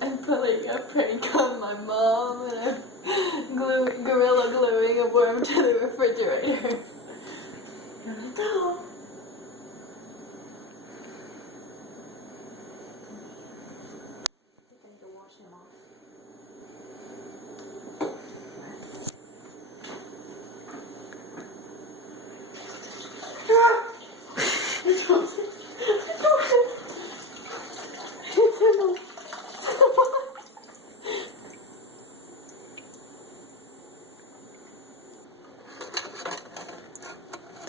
I'm pulling a prank on my mom and I'm gorilla gluing a worm to the refrigerator. No. I need to wash him off.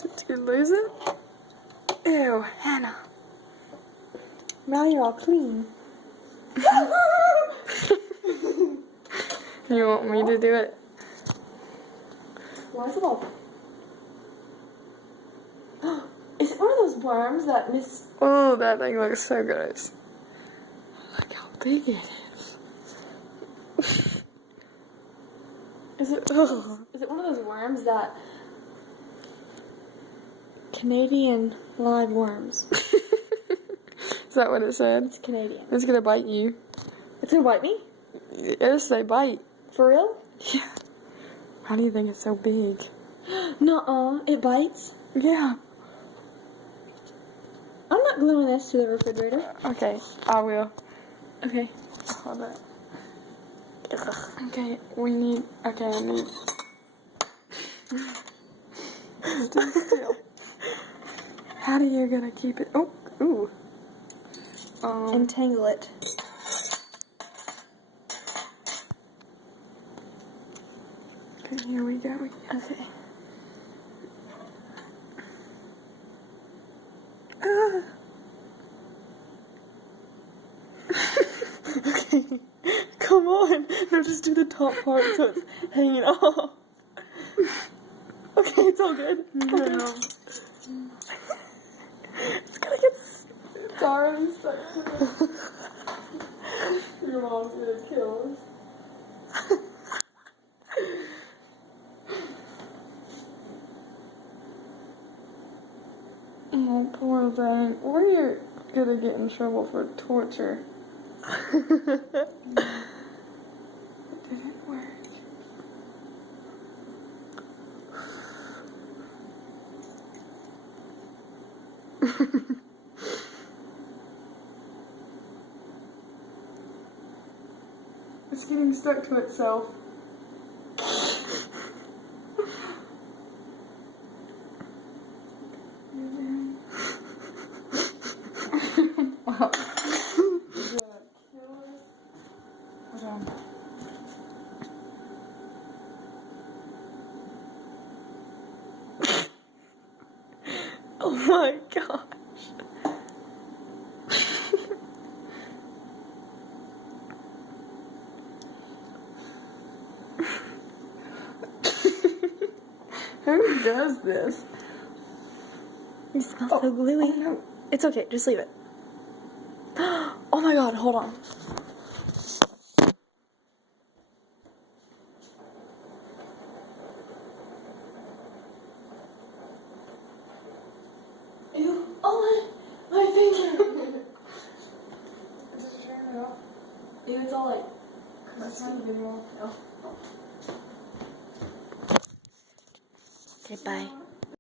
Did you lose it? Ew, Hannah. Now you're all clean. You want me to do it? Why is it all? Is it one of those worms that Miss? Oh, that thing looks so gross. Look how big it is. Is it? Is it one of those worms that? Canadian live worms. Is that what it said? It's Canadian. It's gonna bite you. It's gonna bite me? Yes, they bite. For real? Yeah. How do you think it's so big? Nuh-uh. It bites? Yeah. I'm not gluing this to the refrigerator. Okay, I will. Okay. Hold on. Okay, we need. Okay, I need. Stay still. How do you gonna keep it? Oh, ooh. Entangle it. Okay, here we go. Okay. Ah. Okay. Come on. No, just do the top part so it's hanging off. Okay, it's all good. No. It's gonna get already stuck. Your mom's gonna kill us. Oh, poor thing. We're gonna get in trouble for torture. It didn't work. It's getting stuck to itself. Wow. Hold on. Oh my gosh. Who does this? You smell so gluey. Oh, no. It's okay, just leave it. Oh my god, hold on. Ew, oh my finger. Did you turn it off? Ew, it's all like That's not even wrong. Okay, bye.